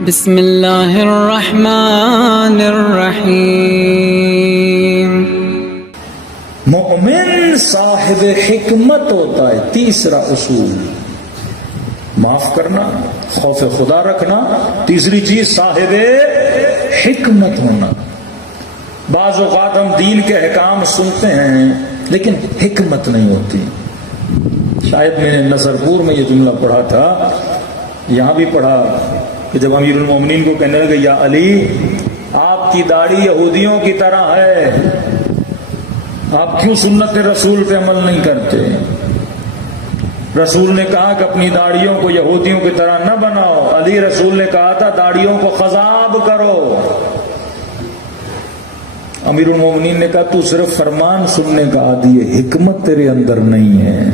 بسم اللہ الرحمن الرحیم۔ مومن صاحب حکمت ہوتا ہے۔ تیسرا اصول معاف کرنا، خوف خدا رکھنا۔ تیسری چیز صاحب حکمت ہونا۔ بعض اوقات ہم دین کے احکام سنتے ہیں لیکن حکمت نہیں ہوتی۔ شاید میں نے نصرپور میں یہ جملہ پڑھا تھا، یہاں بھی پڑھا کہ جب امیر المومنین کو کہنے لگے یا علی آپ کی داڑھی یہودیوں کی طرح ہے، آپ کیوں سنت رسول پہ عمل نہیں کرتے؟ رسول نے کہا کہ اپنی داڑھیوں کو یہودیوں کی طرح نہ بناؤ۔ علی رسول نے کہا تھا داڑھیوں کو خضاب کرو۔ امیر المومنین نے کہا تو صرف فرمان سننے کا عادی ہے، حکمت تیرے اندر نہیں ہے۔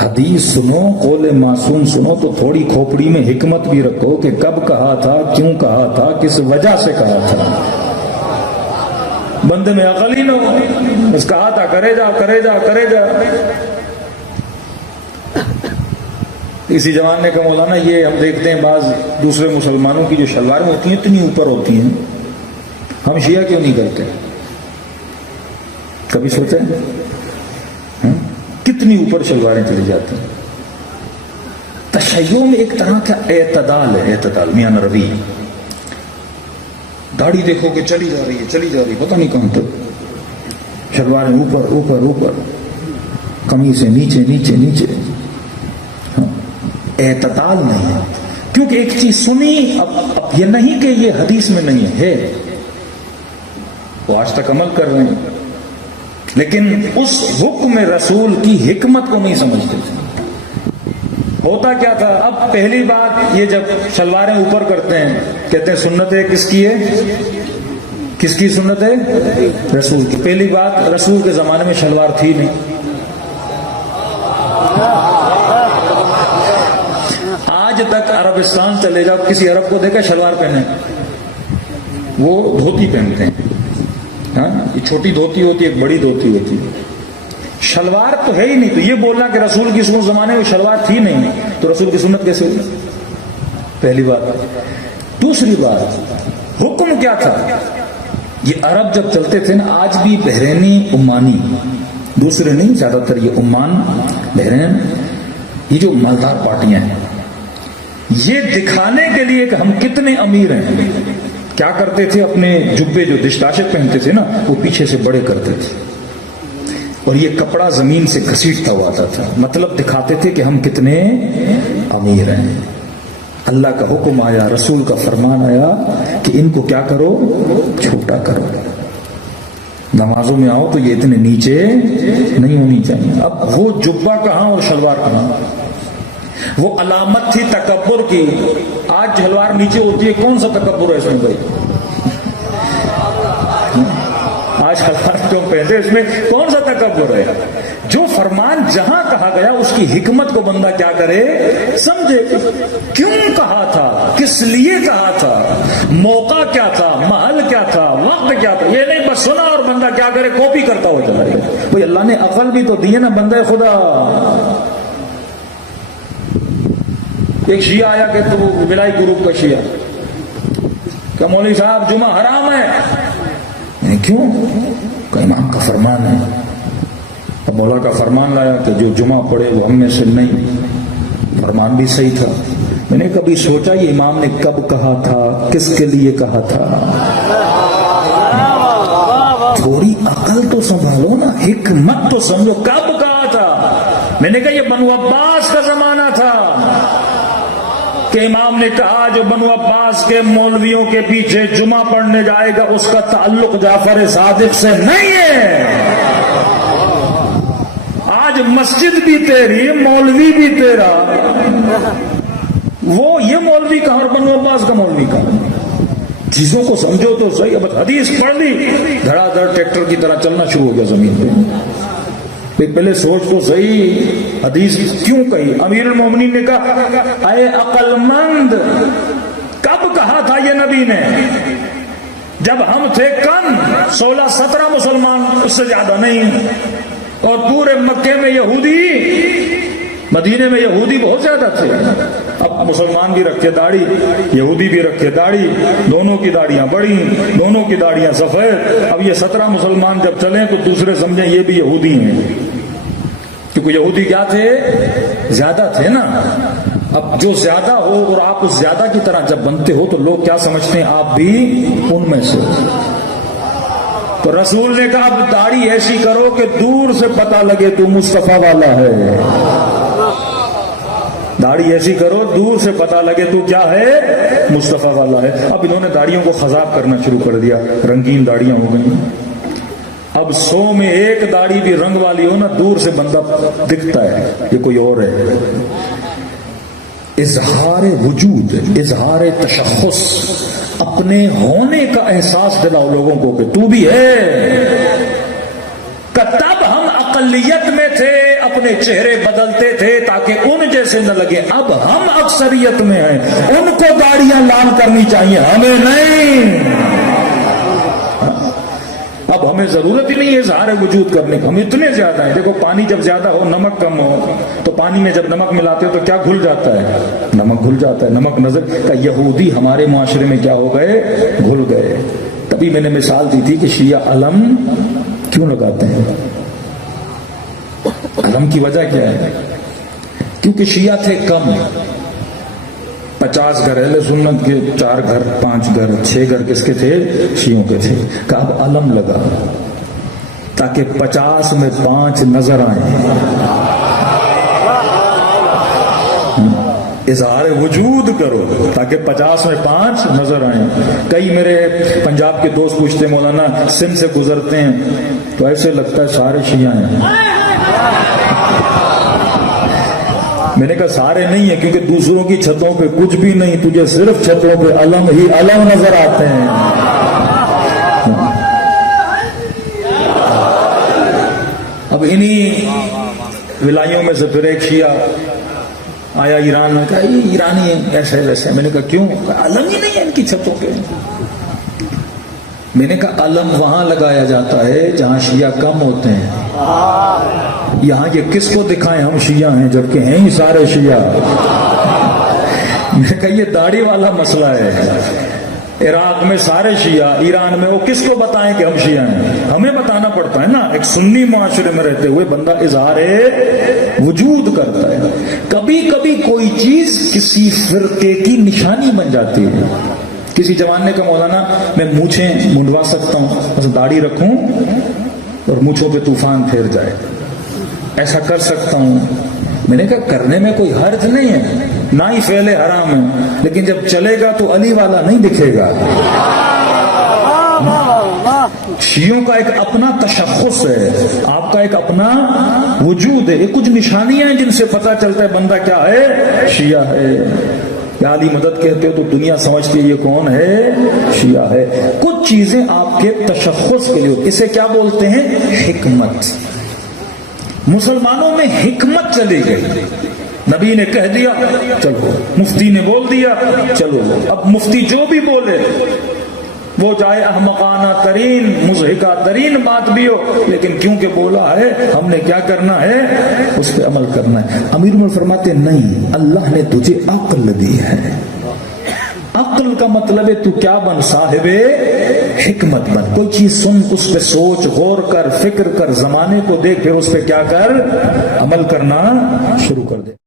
حدیث سنو، قول معصوم سنو تو تھوڑی کھوپڑی میں حکمت بھی رکھو کہ کب کہا تھا، کیوں کہا تھا، کس وجہ سے کہا تھا۔ بندے میں عقل ہی نہ ہو، بس کہا تھا کرے جا کرے جا کرے جا۔ اسی جوان نے کہا مولانا یہ ہم دیکھتے ہیں بعض دوسرے مسلمانوں کی جو شلواریں ہوتی ہیں اتنی اوپر ہوتی ہیں، ہم شیعہ کیوں نہیں کرتے؟ کبھی سوچے کتنی اوپر شلواریں چلی جاتی ہیں؟ تشیع میں ایک طرح کا اعتدال ہے، اعتدال میاں روی۔ داڑھی دیکھو کہ چلی جا رہی ہے چلی جا رہی ہے، پتہ نہیں کہاں تک، شلواریں اوپر اوپر اوپر، قمیصیں نیچے نیچے نیچے۔ اعتدال نہیں ہے، کیونکہ ایک چیز سنی، اب یہ نہیں کہ یہ حدیث میں نہیں ہے، وہ آج تک عمل کر رہے ہیں لیکن اس حکم رسول کی حکمت کو نہیں سمجھتے تھے۔ ہوتا کیا تھا، اب پہلی بات یہ جب شلواریں اوپر کرتے ہیں کہتے ہیں سنت ہے، کس کی ہے؟ کس کی سنت ہے؟ رسول کی۔ پہلی بات رسول کے زمانے میں شلوار تھی نہیں۔ آج تک عربستان چلے جاؤ، کسی عرب کو دیکھا شلوار پہنے؟ وہ دھوتی پہنتے ہیں، یہ چھوٹی دھوتی ہوتی ہے، ایک بڑی دھوتی ہوتی ہے، شلوار تو ہے ہی نہیں۔ تو یہ بولنا کہ رسول کی سنت زمانے میں شلوار تھی نہیں تو رسول کی سنت کیسے ہوئی؟ پہلی بات۔ دوسری بات، حکم کیا تھا؟ یہ عرب جب چلتے تھے نا، آج بھی بحرینی، عمانی، دوسرے نہیں، زیادہ تر یہ عمان، بحرین، یہ جو مالدار پارٹیاں ہیں، یہ دکھانے کے لیے کہ ہم کتنے امیر ہیں، کیا کرتے تھے؟ اپنے جبے جو دشداشت پہنتے تھے نا وہ پیچھے سے بڑے کرتے تھے اور یہ کپڑا زمین سے گھسیٹتا ہوا آتا تھا، مطلب دکھاتے تھے کہ ہم کتنے امیر ہیں۔ اللہ کا حکم آیا، رسول کا فرمان آیا کہ ان کو کیا کرو؟ چھوٹا کرو۔ نمازوں میں آؤ تو یہ اتنے نیچے نہیں ہونی چاہیے۔ اب وہ جبہ کہاں، وہ شلوار کہاں؟ وہ علامت تھی تکبر کی، آج شلوار نیچے ہوتی ہے، کون سا تکبر ہے اس میں بھائی؟ آج شلوار جو پہنتے اس میں کون سا تکبر ہے؟ جو فرمان جہاں کہا گیا اس کی حکمت کو بندہ کیا کرے؟ سمجھے، کیوں کہا تھا، کس لیے کہا تھا، موقع کیا تھا، محل کیا تھا، وقت کیا تھا۔ یہ نہیں بس سنا اور بندہ کیا کرے؟ کاپی کرتا ہو چلا جائے۔ بھائی اللہ نے عقل بھی تو دی ہے نا بندہ خدا۔ ایک شیعہ آیا کہ تو بلائی گروپ کا شیعہ کہ مولوی صاحب جمعہ حرام ہے۔ کیوں؟ کہ امام کا فرمان ہے۔ اب مولا کا فرمان لایا کہ جو جمعہ پڑھے وہ ہم میں سے نہیں۔ فرمان بھی صحیح تھا۔ میں نے کبھی سوچا یہ امام نے کب کہا تھا، کس کے لیے کہا تھا؟ تھوڑی عقل تو سنبھالو نا، حکمت تو سمجھو، کب کہا تھا؟ میں نے کہا یہ بنو عباس کا زمانہ تھا کہ امام نے کہا جو بنو عباس کے مولویوں کے پیچھے جمعہ پڑھنے جائے گا اس کا تعلق جعفر صادق سے نہیں ہے۔ آج مسجد بھی تیری، مولوی بھی تیرا، وہ یہ مولوی کہاں اور بنو عباس کا مولوی کہاں؟ چیزوں کو سمجھو تو صحیح۔ اب حدیث پڑھ لی، دھڑا دھڑ ٹریکٹر کی طرح چلنا شروع ہو گیا زمین پہ۔ پہلے سوچ تو صحیح، حدیث کیوں کہی؟ امیر المومنین نے کہا اے عقل مند، کب کہا تھا یہ نبی نے؟ جب ہم تھے کم، 16-17 مسلمان، اس سے زیادہ نہیں، اور پورے مکے میں یہودی، مدینے میں یہودی بہت زیادہ تھے۔ اب مسلمان بھی رکھے داڑھی, یہودی بھی رکھے داڑھی, دونوں کی داڑیاں بڑی, دونوں کی داڑیاں سفید. اب یہ 17 مسلمان جب چلیں تو دوسرے سمجھیں یہ بھی یہودی ہیں, کیونکہ یہودی کیا تھے, زیادہ تھے نا. اب جو زیادہ ہو اور آپ اس زیادہ کی طرح جب بنتے ہو تو لوگ کیا سمجھتے ہیں, آپ بھی ان میں سے. تو رسول نے کہا اب داڑھی ایسی کرو کہ دور سے پتہ لگے تو مصطفیٰ والا ہے. داڑھی ایسی کرو دور سے پتہ لگے تو کیا ہے, مصطفیٰ والا ہے. اب انہوں نے داڑھیوں کو خضاب کرنا شروع کر دیا, رنگین داڑیاں ہو گئی. اب 100 میں 1 داڑھی بھی رنگ والی ہو نا, دور سے بندہ دکھتا ہے یہ کوئی اور ہے. اظہار وجود, اظہار تشخص, اپنے ہونے کا احساس دلاؤ لوگوں کو کہ تو بھی ہے. تب ہم اقلیت میں تھے, اپنے چہرے بدلتے تھے تاکہ ان جیسے نہ لگے. اب ہم اکثریت میں ہیں, ان کو داڑیاں لال کرنی چاہیے, ہمیں نہیں. اب ہمیں ضرورت ہی نہیں ہے اظہار وجود کرنے کی, ہم اتنے زیادہ ہیں. دیکھو پانی جب زیادہ ہو, نمک کم ہو, تو پانی میں جب نمک ملاتے ہو تو کیا گھل جاتا ہے, نمک گھل جاتا ہے. نمک نظر کا یہودی ہمارے معاشرے میں کیا ہو گئے, گھل گئے. تبھی میں نے مثال دی تھی کہ شیعہ علم کیوں لگاتے ہیں. علم کی وجہ کیا ہے, کیونکہ شیعہ تھے کم, 50 گھر اہل سنت کے, 4 گھر 5 گھر 6 گھر کس کے تھے, شیعوں کے تھے. کہ اب علم لگا تاکہ 50 میں 5 نظر آئیں. اظہار وجود کرو تاکہ 50 میں 5 نظر آئیں. کئی میرے پنجاب کے دوست پوچھتے مولانا سندھ سے گزرتے ہیں تو ایسے لگتا ہے سارے شیعہ ہیں. میں نے کہا سارے نہیں ہیں, کیونکہ دوسروں کی چھتوں پہ کچھ بھی نہیں, تجھے صرف چھتوں پہ علم ہی علم نظر آتے ہیں. اب انہی ولایوں میں سے پھر ایک شیعہ آیا ایران میں, کہا یہ ایرانی ایسے ویسے. میں نے کہا کیوں, علم ہی نہیں ہے ان کی چھتوں پہ. میں نے کہا علم وہاں لگایا جاتا ہے جہاں شیعہ کم ہوتے ہیں. یہاں یہ کس کو دکھائیں ہم شیعہ ہیں جبکہ ہیں ہی سارے شیعہ. میں نے کہا یہ داڑھی والا مسئلہ ہے. عراق میں سارے شیعہ, ایران میں, وہ کس کو بتائیں کہ ہم شیعہ ہیں. ہمیں بتانا پڑتا ہے نا. ایک سنی معاشرے میں رہتے ہوئے بندہ اظہار وجود کرتا ہے. کبھی کبھی کوئی چیز کسی فرقے کی نشانی بن جاتی ہے. کسی جوان نے کہا مولانا میں مونچھیں منڈوا سکتا ہوں, بس داڑھی رکھوں اور مونچھوں پہ طوفان پھیر جائے, ایسا کر سکتا ہوں. میں نے کہا کرنے میں کوئی حرج نہیں ہے, نہ ہی فعل حرام ہے, لیکن جب چلے گا تو علی والا نہیں دکھے گا. شیعوں کا ایک اپنا تشخص ہے, آپ کا ایک اپنا وجود ہے. یہ کچھ نشانیاں ہیں جن سے پتہ چلتا ہے بندہ کیا ہے, شیعہ ہے. یا علی مدد کہتے ہو تو دنیا سمجھتی ہے یہ کون ہے, شیعہ ہے. کچھ چیزیں آپ کے تشخص کے لیے, اسے کیا بولتے ہیں, حکمت. مسلمانوں میں حکمت چلی گئی. نبی نے کہہ دیا چلو, مفتی نے بول دیا چلو. اب مفتی جو بھی بولے وہ چاہے احمقانہ ترین مضحکہ ترین بات بھی ہو, لیکن کیونکہ بولا ہے ہم نے کیا کرنا ہے, اس پہ عمل کرنا ہے. امیر عمر فرماتے نہیں, اللہ نے تجھے عقل دی ہے. عقل کا مطلب ہے تو کیا بن, صاحب حکمت بن. کوئی چیز سن, اس پہ سوچ, غور کر, فکر کر, زمانے کو دیکھ, پھر اس پہ کیا کر, عمل کرنا شروع کر دے.